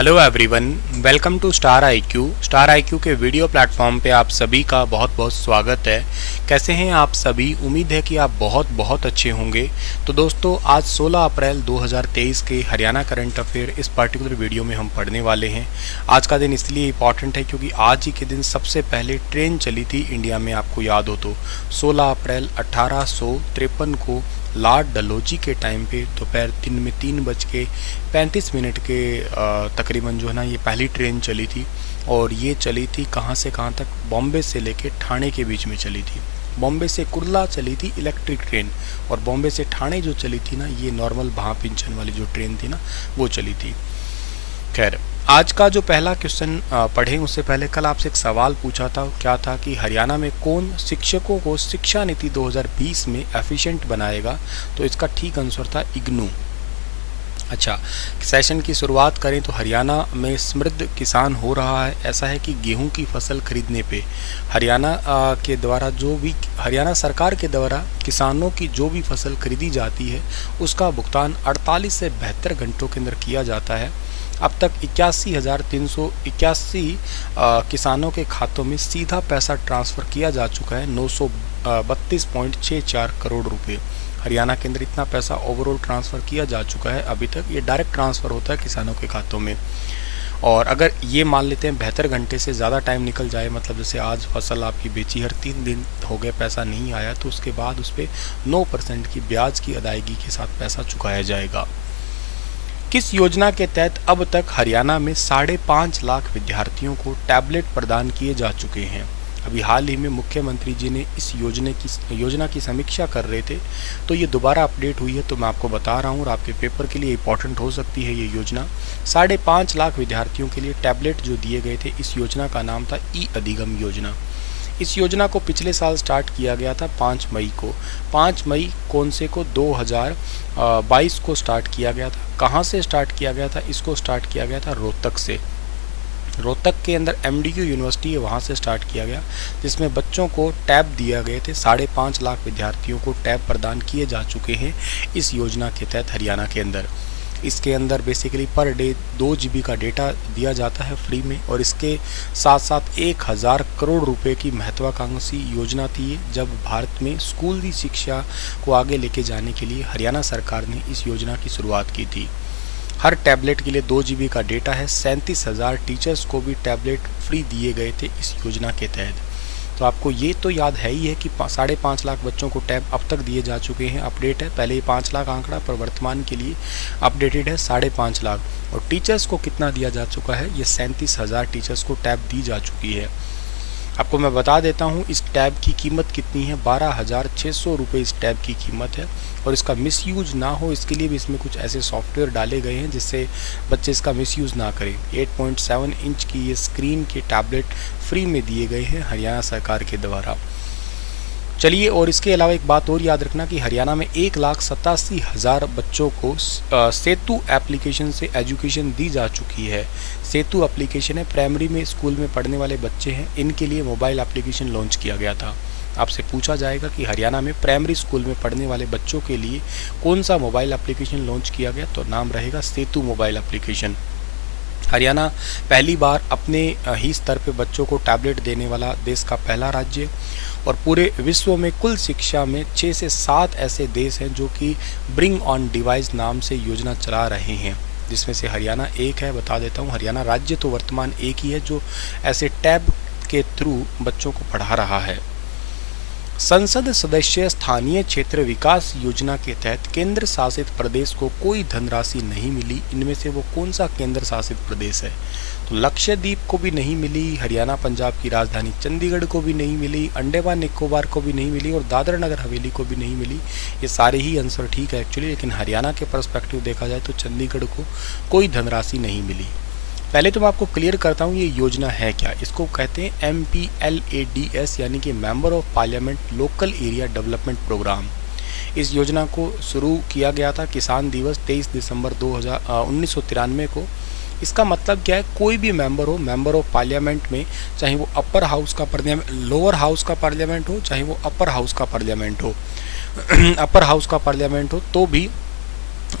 Hello everyone, welcome to star IQ. Star IQ के video platform पे आप सभी का बहुत बहुत स्वागत है। कैसे हैं आप सभी? उम्मीद है कि आप बहुत बहुत अच्छे होंगे। तो दोस्तों, आज 16 अप्रैल 2023 के हरियाणा करंट अफेयर इस पर्टिकुलर वीडियो में हम पढ़ने वाले हैं। आज का दिन इसलिए इम्पॉर्टेंट है क्योंकि आज ही के दिन सबसे पहले ट्रेन चली थी इंडिया में, आपको याद हो तो 16 अप्रैल 1853 को लॉर्ड डलहौजी के टाइम पे दोपहर 3:35 के तकरीबन जो है ना, ये पहली ट्रेन चली थी। और ये चली थी कहाँ से कहाँ तक? बॉम्बे से लेके ठाणे के बीच में चली थी। बॉम्बे से कुर्ला चली थी इलेक्ट्रिक ट्रेन, और बॉम्बे से ठाणे जो चली थी ना, ये नॉर्मल भाप इंजन वाली जो ट्रेन थी ना, वो चली थी। खैर, आज का जो पहला क्वेश्चन पढ़ें उससे पहले कल आपसे एक सवाल पूछा था। क्या था कि हरियाणा में कौन शिक्षकों को शिक्षा नीति 2020 में एफिशिएंट बनाएगा? तो इसका ठीक आंसर था इग्नू। अच्छा, सेशन की शुरुआत करें तो हरियाणा में समृद्ध किसान हो रहा है। ऐसा है कि गेहूं की फसल खरीदने पे हरियाणा के द्वारा हरियाणा सरकार के द्वारा किसानों की जो भी फसल खरीदी जाती है उसका भुगतान 48 से 72 घंटों के अंदर किया जाता है। अब तक 81,381 किसानों के खातों में सीधा पैसा ट्रांसफ़र किया जा चुका है, 932.64 करोड़ रुपए। हरियाणा के अंदर इतना पैसा ओवरऑल ट्रांसफ़र किया जा चुका है अभी तक। ये डायरेक्ट ट्रांसफ़र होता है किसानों के खातों में। और अगर ये मान लेते हैं 72 घंटे से ज़्यादा टाइम निकल जाए, मतलब जैसे आज फसल आपकी बेची, हर 3 दिन हो गए पैसा नहीं आया, तो उसके बाद उस पर 9% की ब्याज की अदायगी के साथ पैसा चुकाया जाएगा। किस योजना के तहत अब तक हरियाणा में 5.5 लाख विद्यार्थियों को टैबलेट प्रदान किए जा चुके हैं? अभी हाल ही में मुख्यमंत्री जी ने इस योजना की समीक्षा कर रहे थे, तो ये दोबारा अपडेट हुई है, तो मैं आपको बता रहा हूँ और आपके पेपर के लिए इम्पॉर्टेंट हो सकती है ये योजना। 5.5 लाख विद्यार्थियों के लिए टैबलेट जो दिए गए थे, इस योजना का नाम था ई अधिगम योजना। इस योजना को पिछले साल स्टार्ट किया गया था 5 मई को। 5 मई कौन से को? 2022 को स्टार्ट किया गया था। कहाँ से स्टार्ट किया गया था? इसको स्टार्ट किया गया था रोहतक से। रोहतक के अंदर MDU यूनिवर्सिटी है, वहाँ से स्टार्ट किया गया, जिसमें बच्चों को टैब दिया गए थे। 5.5 लाख विद्यार्थियों को टैब प्रदान किए जा चुके हैं इस योजना के तहत हरियाणा के अंदर। इसके अंदर बेसिकली पर डे 2 GB का डेटा दिया जाता है फ्री में, और इसके साथ साथ 1000 करोड़ रुपए की महत्वाकांक्षी योजना थी, जब भारत में स्कूली शिक्षा को आगे लेके जाने के लिए हरियाणा सरकार ने इस योजना की शुरुआत की थी। हर टैबलेट के लिए 2 GB का डेटा है। 37,000 टीचर्स को भी टैबलेट फ्री दिए गए थे इस योजना के तहत। तो आपको ये तो याद है ही है कि 5.5 लाख बच्चों को टैब अब तक दिए जा चुके हैं। अपडेट है, पहले ये 5 लाख आंकड़ा, पर वर्तमान के लिए अपडेटेड है 5.5 लाख। और टीचर्स को कितना दिया जा चुका है? ये 37,000 टीचर्स को टैब दी जा चुकी है। आपको मैं बता देता हूँ इस टैब की कीमत कितनी है। 12,600 रुपये इस टैब की कीमत है। और इसका मिसयूज़ ना हो, इसके लिए भी इसमें कुछ ऐसे सॉफ्टवेयर डाले गए हैं जिससे बच्चे इसका मिसयूज़ ना करें। 8.7 इंच की ये स्क्रीन के टैबलेट फ्री में दिए गए हैं हरियाणा सरकार के द्वारा। चलिए, और इसके अलावा एक बात और याद रखना कि हरियाणा में 1,87,000 बच्चों को सेतु एप्लीकेशन से एजुकेशन दी जा चुकी है। सेतु एप्लीकेशन है, प्राइमरी में स्कूल में पढ़ने वाले बच्चे हैं, इनके लिए मोबाइल एप्लीकेशन लॉन्च किया गया था। आपसे पूछा जाएगा कि हरियाणा में प्राइमरी स्कूल में पढ़ने वाले बच्चों के लिए कौन सा मोबाइल एप्लीकेशन लॉन्च किया गया, तो नाम रहेगा सेतु मोबाइल एप्लीकेशन। हरियाणा पहली बार अपने ही स्तर पे बच्चों को टैबलेट देने वाला देश का पहला राज्य, और पूरे विश्व में कुल शिक्षा में 6 से 7 ऐसे देश हैं जो कि ब्रिंग ऑन डिवाइस नाम से योजना चला रहे हैं, जिसमें से हरियाणा एक है। बता देता हूँ, हरियाणा राज्य तो वर्तमान एक ही है जो ऐसे टैब के थ्रू बच्चों को पढ़ा रहा है। संसद सदस्य स्थानीय क्षेत्र विकास योजना के तहत केंद्र शासित प्रदेश को कोई धनराशि नहीं मिली। इनमें से वो कौन सा केंद्र शासित प्रदेश है? तो लक्षद्वीप को भी नहीं मिली, हरियाणा पंजाब की राजधानी चंडीगढ़ को भी नहीं मिली, अंडमान निकोबार को भी नहीं मिली, और दादरा नगर हवेली को भी नहीं मिली। ये सारे ही आंसर ठीक है एक्चुअली, लेकिन हरियाणा के पर्सपेक्टिव देखा जाए तो चंडीगढ़ को कोई धनराशि नहीं मिली। पहले तो मैं आपको क्लियर करता हूँ ये योजना है क्या। इसको कहते हैं MPLADS, यानी कि member of parliament local area development programme. इस योजना को शुरू किया गया था किसान दिवस 23 दिसंबर 1993 को। इसका मतलब क्या है? कोई भी मेंबर हो, मेंबर ऑफ पार्लियामेंट में, चाहे वो अपर हाउस का पार्लियामेंट, लोअर हाउस का पार्लियामेंट हो, चाहे वो अपर हाउस का पार्लियामेंट हो अपर हाउस का पार्लियामेंट हो, तो भी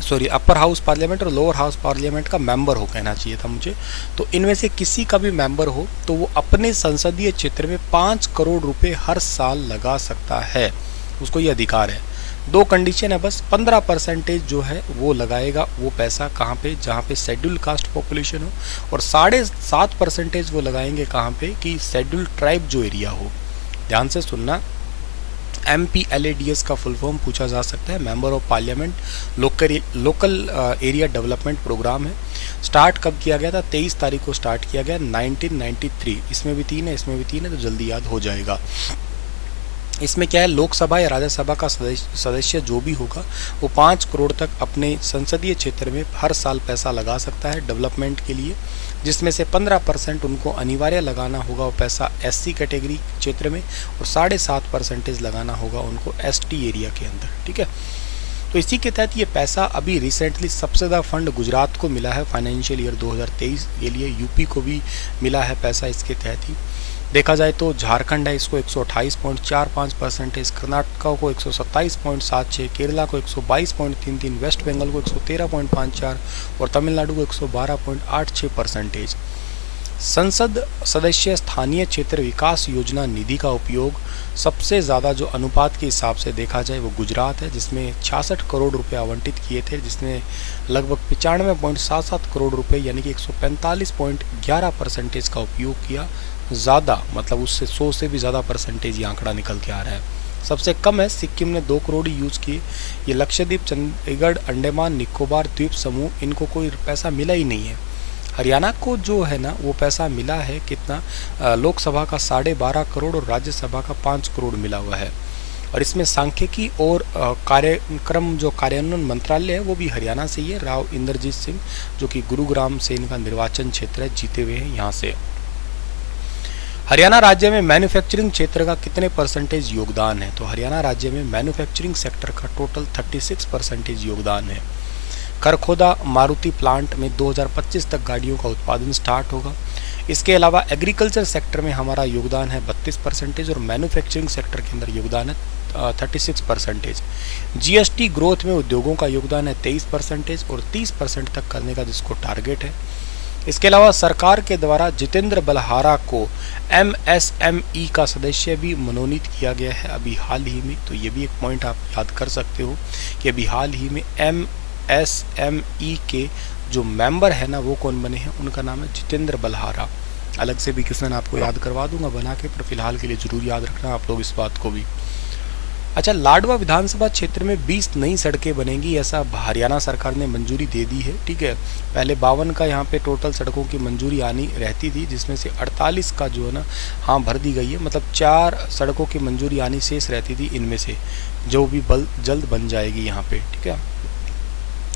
सॉरी अपर हाउस पार्लियामेंट और लोअर हाउस पार्लियामेंट का मेंबर हो, कहना चाहिए था मुझे, तो इनमें से किसी का भी मेंबर हो तो वो अपने संसदीय क्षेत्र में 5 करोड़ रुपए हर साल लगा सकता है, उसको ये अधिकार है। दो कंडीशन है बस, 15% जो है वो लगाएगा वो पैसा कहाँ पे, जहाँ पे शेड्यूल कास्ट पॉपुलेशन हो, और 7.5% वो लगाएंगे कहाँ पे कि शेड्यूल ट्राइब जो एरिया हो। ध्यान से सुनना, MPLADS का फुल फॉर्म पूछा जा सकता है, member of parliament local area development programme है। स्टार्ट कब किया गया था? 23 तारीख को स्टार्ट किया गया 1993। इसमें भी 3 है, इसमें भी 3 है, तो जल्दी याद हो जाएगा। इसमें क्या है, लोकसभा या राज्यसभा का सदस्य जो भी होगा वो 5 करोड़ तक अपने संसदीय क्षेत्र में हर साल पैसा लगा सकता है डेवलपमेंट के लिए, जिसमें से 15% उनको अनिवार्य लगाना होगा वो पैसा SC कैटेगरी क्षेत्र में, और 7.5% लगाना होगा उनको ST एरिया के अंदर। ठीक है, तो इसी के तहत ये पैसा अभी रिसेंटली सबसे ज़्यादा फंड गुजरात को मिला है फाइनेंशियल ईयर 2023 के लिए, यूपी को भी मिला है पैसा इसके तहत ही। देखा जाए तो झारखंड है, इसको 128.45%, कर्नाटका को 127.76, केरला को 122.33, वेस्ट बंगाल को 113.54 और तमिलनाडु को 112.86%। संसद सदस्य स्थानीय क्षेत्र विकास योजना निधि का उपयोग सबसे ज़्यादा जो अनुपात के हिसाब से देखा जाए वो गुजरात है, जिसमें 66 करोड़ रुपए आवंटित किए थे, जिसमें लगभग 95.77 करोड़ रुपए यानी कि 145.11% का उपयोग किया। ज़्यादा मतलब उससे 100 से भी ज़्यादा परसेंटेज ये आंकड़ा निकल के आ रहा है। सबसे कम है सिक्किम ने 2 करोड़ ही यूज़ किए। ये लक्षद्वीप, चंडीगढ़, अंडमान निकोबार द्वीप समूह, इनको कोई पैसा मिला ही नहीं है। हरियाणा को जो है ना वो पैसा मिला है कितना, लोकसभा का 12.5 करोड़ और राज्यसभा का 5 करोड़ मिला हुआ है। और इसमें सांख्यिकी और कार्यक्रम जो कार्यान्वयन मंत्रालय है वो भी हरियाणा से ही है। राव इंद्रजीत सिंह जो कि गुरुग्राम से इनका निर्वाचन क्षेत्र है, जीते हुए हैं यहाँ से। हरियाणा राज्य में मैन्युफैक्चरिंग क्षेत्र का कितने परसेंटेज योगदान है? तो हरियाणा राज्य में मैन्युफैक्चरिंग सेक्टर का टोटल 36% योगदान है। खरखोदा मारुति प्लांट में 2025 तक गाड़ियों का उत्पादन स्टार्ट होगा। इसके अलावा एग्रीकल्चर सेक्टर में हमारा योगदान है 32% और मैन्युफैक्चरिंग सेक्टर के अंदर योगदान है 36%। GST ग्रोथ में उद्योगों का योगदान है 23% और 30% तक करने का जिसको टारगेट है। इसके अलावा सरकार के द्वारा जितेंद्र बलहारा को MSME का सदस्य भी मनोनीत किया गया है अभी हाल ही में। तो ये भी एक पॉइंट आप याद कर सकते हो कि अभी हाल ही में MSME के जो मेंबर है ना वो कौन बने हैं, उनका नाम है जितेंद्र बलहारा। अलग से भी क्वेश्चन आपको याद करवा दूंगा बना के, पर फिलहाल के लिए जरूर याद रखना आप लोग इस बात को भी। अच्छा, लाडवा विधानसभा क्षेत्र में 20 नई सड़कें बनेंगी, ऐसा हरियाणा सरकार ने मंजूरी दे दी है। ठीक है, पहले 52 का यहाँ पे टोटल सड़कों की मंजूरी आनी रहती थी, जिसमें से 48 का जो है ना हाँ भर दी गई है, मतलब 4 सड़कों की मंजूरी आनी शेष रहती थी, इनमें से जो भी जल्द बन जाएगी यहाँ पे। ठीक है,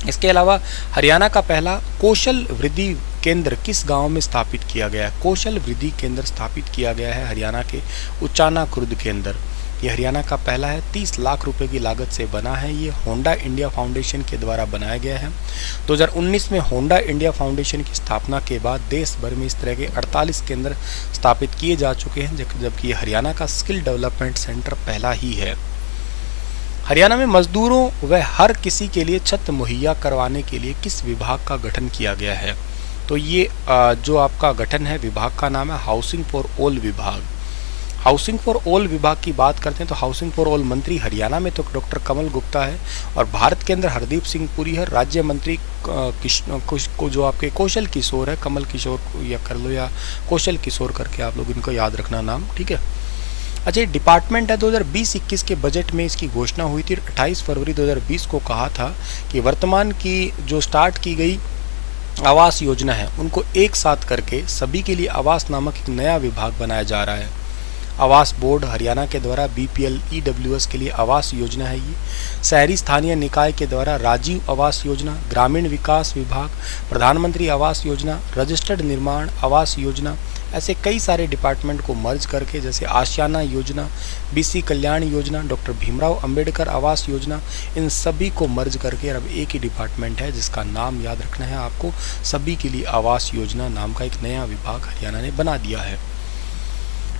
इसके अलावा हरियाणा का पहला कौशल वृद्धि केंद्र किस गांव में स्थापित किया गया है? कौशल वृद्धि केंद्र स्थापित किया गया है हरियाणा के उचाना खुर्द के अंदर। ये हरियाणा का पहला है, 30 लाख रुपए की लागत से बना है। ये होंडा इंडिया फाउंडेशन के द्वारा बनाया गया है। 2019 में होंडा इंडिया फाउंडेशन की स्थापना के बाद देश भर में इस तरह के 48 केंद्र स्थापित किए जा चुके हैं, जबकि हरियाणा का स्किल डेवलपमेंट सेंटर पहला ही है। हरियाणा में मजदूरों व हर किसी के लिए छत मुहैया करवाने के लिए किस विभाग का गठन किया गया है? तो ये जो आपका गठन है विभाग का नाम है हाउसिंग फॉर ऑल विभाग। हाउसिंग फॉर ऑल विभाग की बात करते हैं तो हाउसिंग फॉर ऑल मंत्री हरियाणा में तो डॉक्टर कमल गुप्ता है, और भारत के अंदर हरदीप सिंह पुरी है। राज्य मंत्री को जो आपके कौशल किशोर है, कमल किशोर या कर लो या कौशल किशोर करके आप लोग इनको याद रखना नाम। ठीक है, अच्छा, डिपार्टमेंट है 2020-21 के बजट में इसकी घोषणा हुई थी। 28 फरवरी 2020 को कहा था कि वर्तमान की जो स्टार्ट की गई आवास योजना है उनको एक साथ करके सभी के लिए आवास नामक एक नया विभाग बनाया जा रहा है। आवास बोर्ड हरियाणा के द्वारा BPL EWS के लिए आवास योजना है। ये शहरी स्थानीय निकाय के द्वारा राजीव आवास योजना, ग्रामीण विकास विभाग, प्रधानमंत्री आवास योजना, रजिस्टर्ड निर्माण आवास योजना, ऐसे कई सारे डिपार्टमेंट को मर्ज करके, जैसे आशियाना योजना, BC कल्याण योजना, डॉक्टर भीमराव अंबेडकर आवास योजना, इन सभी को मर्ज करके अब एक ही डिपार्टमेंट है जिसका नाम याद रखना है आपको। सभी के लिए आवास योजना नाम का एक नया विभाग हरियाणा ने बना दिया है।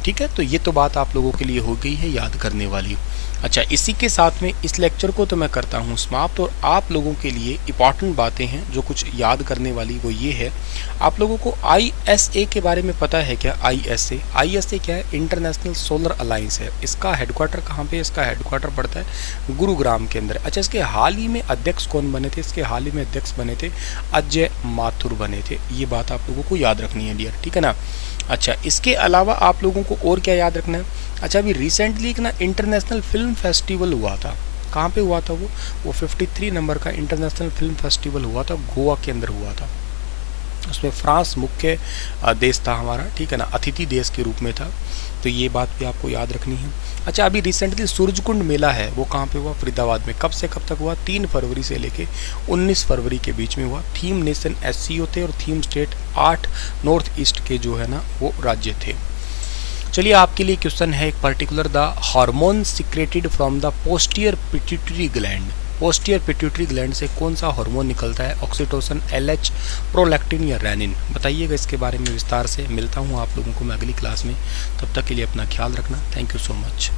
ठीक है, तो ये तो बात आप लोगों के लिए हो गई है याद करने वाली। अच्छा, इसी के साथ में इस लेक्चर को तो मैं करता हूँ समाप्त, और आप लोगों के लिए इंपॉर्टेंट बातें हैं जो कुछ याद करने वाली, वो ये है, आप लोगों को ISA के बारे में पता है क्या? ISA क्या है? इंटरनेशनल सोलर अलायंस है। इसका हेडक्वार्टर कहाँ पे? इसका हेडक्वार्टर पड़ता है गुरुग्राम के अंदर। अच्छा, इसके हाल ही में अध्यक्ष कौन बने थे? इसके हाल ही में अध्यक्ष बने थे अजय माथुर बने थे। ये बात आप लोगों को याद रखनी है डियर, ठीक है ना। अच्छा, इसके अलावा आप लोगों को और क्या याद रखना है? अच्छा, अभी रिसेंटली एक ना इंटरनेशनल फिल्म फेस्टिवल हुआ था। कहाँ पे हुआ था वो 53 नंबर का इंटरनेशनल फिल्म फेस्टिवल हुआ था, गोवा के अंदर हुआ था। उसमें फ्रांस मुख्य देश था हमारा, ठीक है ना, अतिथि देश के रूप में था। तो ये बात भी आपको याद रखनी है। अच्छा, अभी रिसेंटली सूरजकुंड मेला है, वो कहाँ पे हुआ? फरीदाबाद में। कब से कब तक हुआ? 3 फरवरी से लेके 19 फरवरी के बीच में हुआ। थीम नेशन SCO थे और थीम स्टेट 8 नॉर्थ ईस्ट के जो है ना वो राज्य थे। चलिए, आपके लिए क्वेश्चन है एक particular, the hormone secreted from the posterior pituitary gland. Posterior pituitary gland से कौन सा हार्मोन निकलता है? ऑक्सीटोसिन, LH, प्रोलैक्टिन या रेनिन? बताइएगा इसके बारे में विस्तार से। मिलता हूँ आप लोगों को मैं अगली क्लास में, तब तक के लिए अपना ख्याल रखना। Thank you so much.